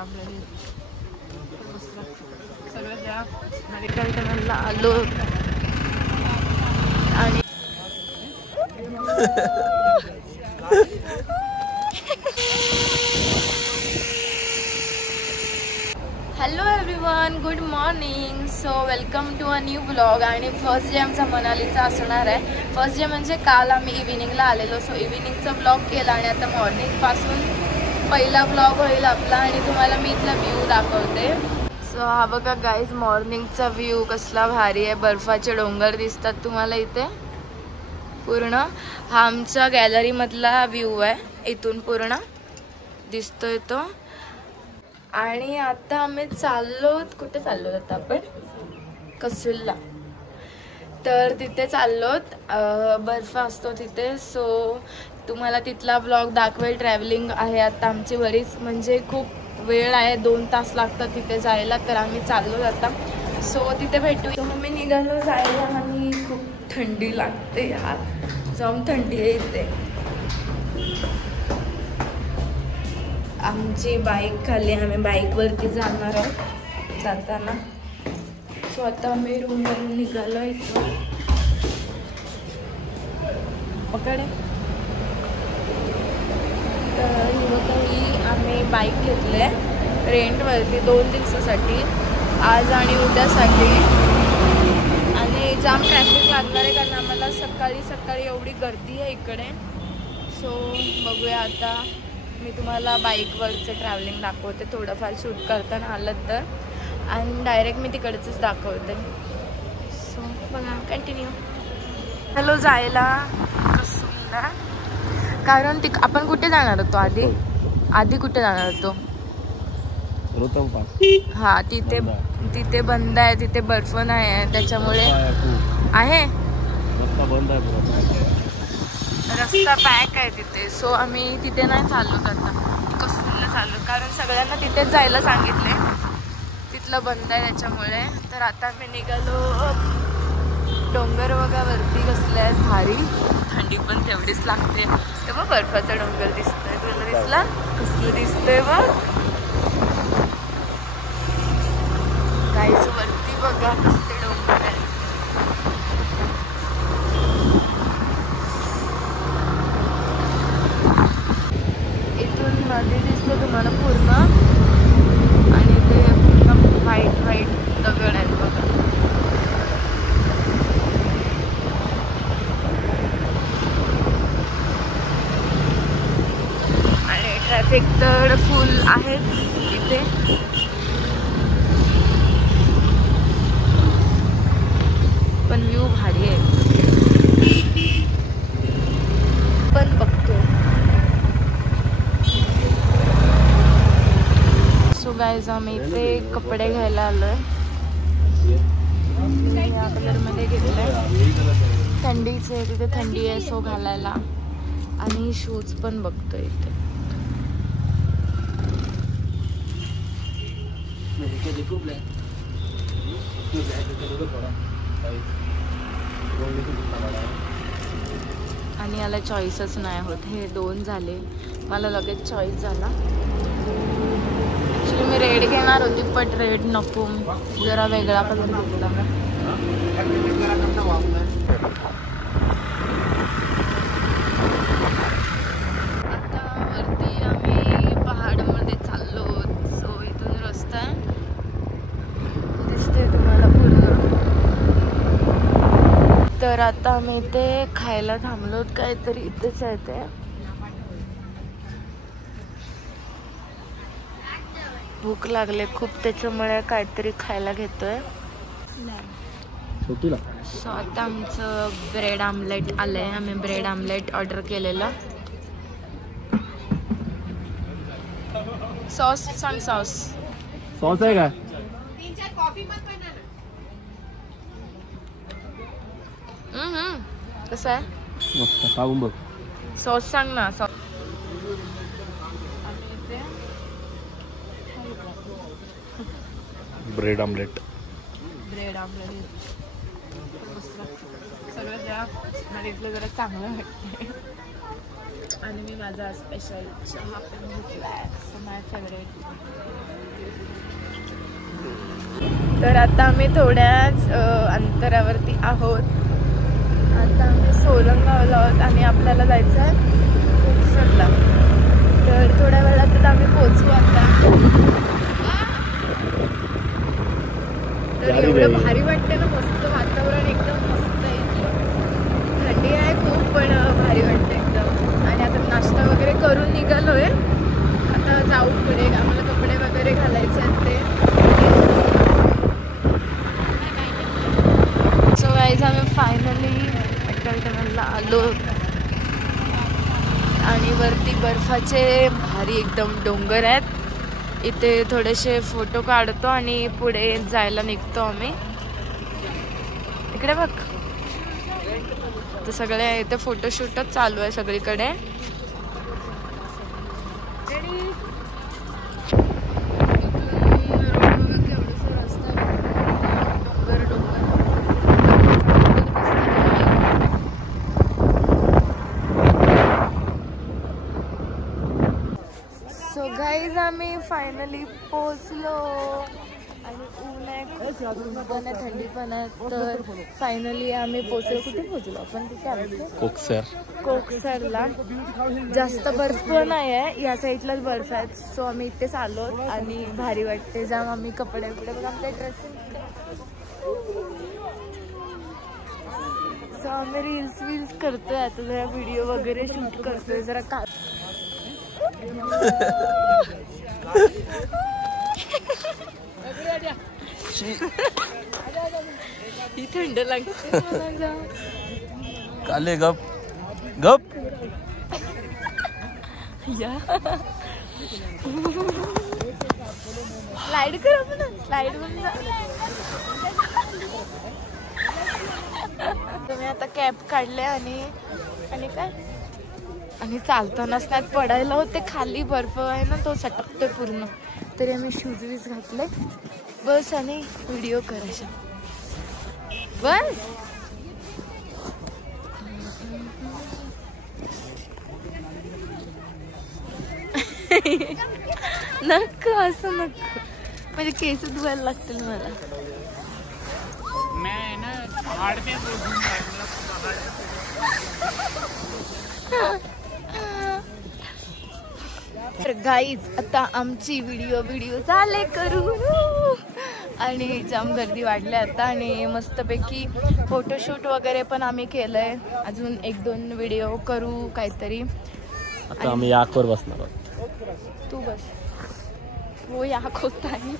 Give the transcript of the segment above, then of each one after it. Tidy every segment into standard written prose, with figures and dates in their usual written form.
Omelette सगळं द्या. Medical आलो आणि hello everyone, good morning. So welcome to a new blog. आणि फर्स्ट डे आमचा मनालीचा असणार आहे. फर्स्ट डे म्हणजे काल आम्ही इव्हिनिंगला आलेलो. सो इव्हिनिंगचा ब्लॉग केला आणि आता मॉर्निंगपासून पहिला ब्लॉग होईल आपला आणि तुम्हाला मी इथला व्ह्यू दाखवते. सो हा बघा गाईज, मॉर्निंगचा व्ह्यू कसला भारी आहे. बर्फाचे डोंगर दिसतात तुम्हाला इथे पूर्ण. हा आमच्या गॅलरीमधला व्ह्यू आहे, इथून पूर्ण दिसतोय तो. आणि आता आम्ही चाललो, कुठे चाललो आता आपण? कसुलला. तर तिथे चाललोत, बर्फ असतो तिथे. सो तुम्हाला तिथला ब्लॉग दाखवेल. ट्रॅव्हलिंग आहे आता आमची बरीच, म्हणजे खूप वेळ आहे, 2 तास लागतात तिथे जायला. तर आम्ही चाललो आता. सो तिथे भेटू. तो आम्ही निघालो जायला आणि खूप थंडी लागते यार, जाम थंडी आहे इथे. आमची बाईक खाली, आम्ही बाईकवरती जाणार आहोत जाताना. सो आता आम्ही रूमवरून निघालो इथून. पकडे तर ही आम्ही बाईक घेतली आहे रेंटवरती 2 दिवसासाठी, आज आणि उद्यासाठी. आणि जाम ट्रॅफिक लागणार आहे कारण आम्हाला सकाळी सकाळी एवढी गर्दी आहे इकडे. सो बघूया आता. मी तुम्हाला बाईकवरचं ट्रॅव्हलिंग दाखवते, थोडंफार शूट करताना आलं तर, आणि डायरेक्ट मी तिकडचंच दाखवते. सो बघा, कंटिन्यू. हॅलो, जायला कसुलला. कारण आपण कुठे जाणार होतो आधी कुठे जाणार होतो? हा, तिथे बंद आहे, तिथे बर्फ नाही आहे त्याच्यामुळे आहे, रस्ता पॅक आहे तिथे. सो आम्ही तिथे नाही चाललो आता, कसुलला चाललो कारण सगळ्यांना तिथेच जायला सांगितले, तिथलं बंद आहे त्याच्यामुळे. तर आता मी निघालो. डोंगर बघा वरती कसले आहेत भारी, थंडी पण तेवढीच लागते. तर मग बर्फाचा डोंगर दिसतोय, तुला दिसला? कसलं दिसतोय बघ गाईच. वरती बघा कसले डोंगर आहे. नदी दिसते तुम्हाला पूर्ण, आणि ते पूर्ण व्हाईट दगड आहेत बघा. आणि ट्रॅफिक तर फुल आहे इथे. पण व्ह्यू भारी आहे, पण बघतो. सो गाईज, आम्ही इथे कपडे घ्यायला आलोय. या कलरमध्ये घेतलंय, थंडीचे, तिथे थंडी आहे सो घालायला. आणि शूज पण बघतोय इथे. आणि याला चॉईसच नाही होत, हे 2 झाले, मला लगेच चॉईस झाला. ॲक्च्युली मी रेड घेणार होती पण रेड नको, जरा वेगळा कलर घेतला. आता वरती आम्ही पहाडमध्ये चाललो. सो इथून रस्ता दिसते तुम्हाला पूर्ण. तर आता आम्ही इथे खायला थांबलो, काहीतरी इथेच आहे ते. भूक लागले खूप त्याच्यामुळे काहीतरी खायला घेतोय. सो आता आमचं ब्रेड आमलेट आलंय, आम्ही ब्रेड आमलेट ऑर्डर केलेलं. सॉस सांग, सॉस आहे का? 3-4 कॉफी मत बनना. कसं आहे? मस्त, खाऊन बघ. सॉस सांग ना. सॉस ब्रेड आमलेट सगळं द्या. मला इथलं जरा चांगलं वाटते. आणि मी माझा स्पेशल चहा पण घेतलाय, माय फेवरेट. तर आता आम्ही थोड्याच अंतरावरती आहोत. आता आम्ही सोलंगावला आहोत आणि आपल्याला जायचं आहे कोकसरला. तर थोड्या वेळात आम्ही पोहोचू आता. तर एवढं भारी वाटते ना, मस्त वातावरण, एकदम मस्त आहे. थंडी आहे खूप पण भारी वाटते एकदम. आणि आता नाश्ता वगैरे करून निघालोय. आता जाऊ पुढे, आम्हाला कपडे वगैरे घालायचे आहेत ते. सो गाईज आम्ही फायनली अटल टनलला आलो आणि वरती बर्फाचे भारी एकदम डोंगर आहेत. इथे थोडेसे फोटो काढतो आणि पुढे जायला निघतो आम्ही. इकडे बघ, तर सगळे इथे फोटोशूटच चालू आहे सगळीकडे. सो गाईज आम्ही फायनली पोहोचलो आणि ऊन आहे, पण आहे, थंडी पण आहे. तर फायनली आम्ही पोहोचलो. कुठे पोहोचलो आपण? तिथे कोकसरला. जास्त बर्फ पण नाही आहे, या साईडलाच बर्फ आहे. सो आम्ही इथेच आलो आणि भारी वाटते जाम. आम्ही कपडे बघ, आमच्या ड्रेसिंग. सो आम्ही रील्स करतोय आता, जरा व्हिडिओ वगैरे शूट करतोय जरा का. ही थंड लागते मला. काले गप गप या स्लाइड कर, आपण स्लाइड मध्ये जा. तुम्ही आता कॅप काढले आणि काय आणि चालतानाच त्यात पडायला होते खाली. बर्फ आहे ना, तो सटकतोय पूर्ण. तरी आम्ही शूज वीज घातले बस आणि व्हिडिओ करायचा बस. नको असं नको, म्हणजे केस धुवायला लागतील मला. तर गाईज आता आमची व्हिडिओ झाले करू आणि जाम गर्दी वाढली आता. आणि मस्तपैकी फोटोशूट वगैरे पण आम्ही केलंय. अजून 1-2 व्हिडिओ करू काहीतरी. आता आम्ही याकवर बसणार आहोत. तू बस, हो याक होत आहे.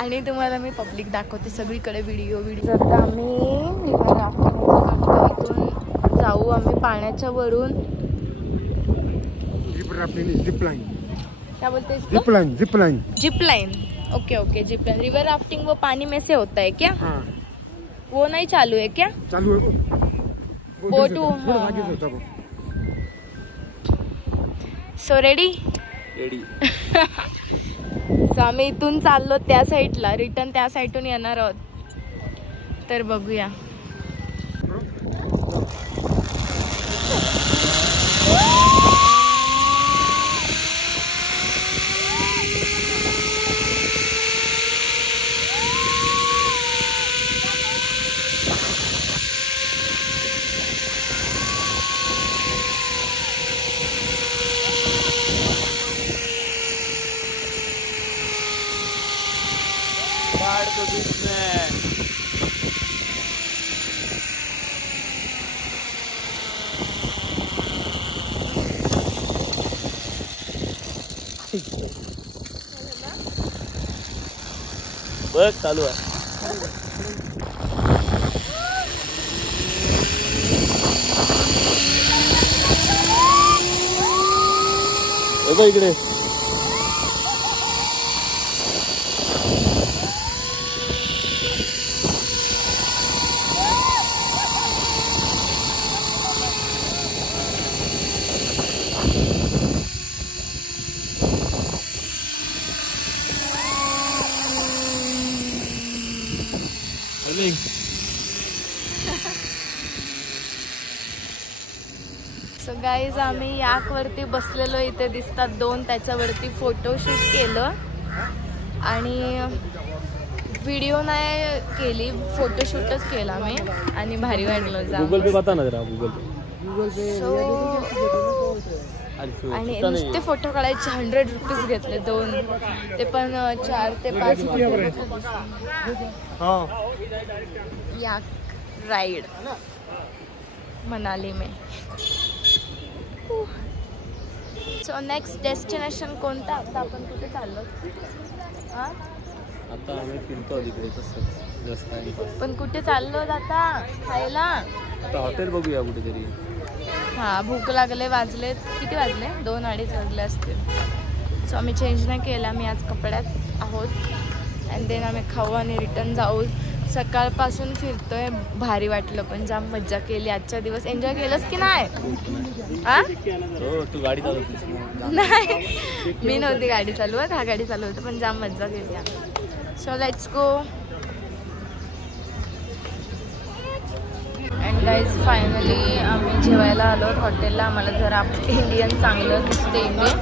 आणि तुम्हाला मी पब्लिक दाखवते सगळीकडे व्हिडिओ. आता आम्ही इथून जाऊ आम्ही पाण्याच्या वरून. क्या बोलते हैं इसको? Jeep line. Okay jeep line. River rafting वो पानी में से होता है क्या? हाँ. वो नहीं चालू है क्या? चालू है बोट. So ready. सो आम्ही इथून चाललो त्या साईडला, रिटर्न त्या साईडून येणार आहोत. तर बघूया. बघ चालू आहे. इकडे गाईज आम्ही याकवरती बसलेलो, इथे दिसतात 2, त्याच्यावरती फोटोशूट केलं आणि व्हिडिओ नाही केली, फोटोशूटच केला मी आणि भारी वाटलं जाम. गूगल पे बता ना जरा, गूगल पे. आणि नुसते फोटो काढायचे 100 रुपीज घेतले 2, ते पण 4 ते 5 या राईड मनाली में. सो नेक्स्ट डेस्टिनेशन कोणतं? आता आपण कुठे चाललो? हां आता आम्ही फिरतो तिकडे तसंच जस्ट टाइमपास. पण कुठे चाललो आता? खायला? आता हॉटेल बघूया कुठेतरी. हां भूक लागले. वाजले किती वाजले? 2-2:30 वाजले असतील. सो आम्ही चेंज नाही केला, मी आज कपड्यात आहोत अँड देन आम्ही खाऊ आणि रिटर्न जाऊ. सकाळपासून फिरतोय, भारी वाटलं, पण जाम मज्जा केली. आजचा दिवस एन्जॉय केलंस की नाही? हां हो, तू गाडी चालवतेस? नाही, मी नव्हती गाडी चालवत, हा गाडी चालवतो, पण जाम मज्जा केली. So let's go. And guys finally आम्ही जेवायला आलो हॉटेलला. आम्हाला जरा इंडियन चांगलं दिसते इंडियन,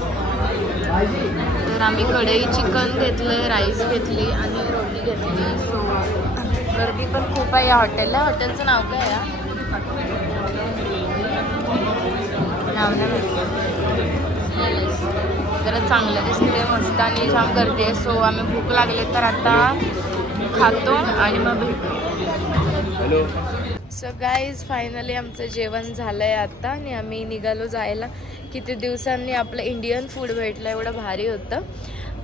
तर आम्ही कढई चिकन घेतलं, राईस घेतली आणि रोटी घेतली. सो गर्दी पण खूप आहे या हॉटेलला. हॉटेलचं नाव काय आहे? नाव नाही, जरा चांगलं दिसते, मस्त आणि जाम गर्दी आहे. सो आम्ही भूक लागले तर आता खातो आणि मग भेटू. सो गाईज फायनली आमचं जेवण झालं आहे आता आणि आम्ही निघालो जायला. किती दिवसांनी आपलं इंडियन फूड भेटलं, एवढं भारी होतं.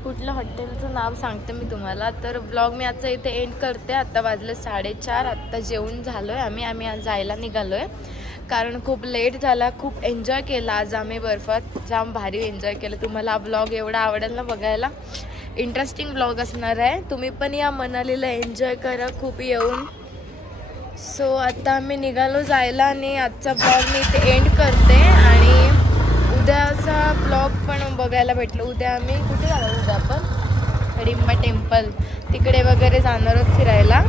कुठलं हॉटेलचं नाव सांगते मी तुम्हाला. तर ब्लॉग मी आजचा इथे एंड करते. आता वाजले 4:30. आत्ता जेवून झालो आहे आम्ही आज जायला निघालो आहे, कारण खूप लेट झाला. खूप एन्जॉय केला आज आम्ही बर्फात, जाम भारी एन्जॉय केलं. तुम्हाला हा ब्लॉग एवढा आवडेल ना बघायला, इंटरेस्टिंग ब्लॉग असणार आहे. तुम्ही पण या मनालीला एन्जॉय करा खूप येऊन. सो आता आम्ही निघालो जायला आणि आजचा ब्लॉग मी इथे एंड करते आणि उद्याचा ब्लॉग पण बघायला भेटलो. उद्या आम्ही कुठे जाणार? उद्या आपण हिडिंबा टेम्पल तिकडे वगैरे जाणार आहोत फिरायला.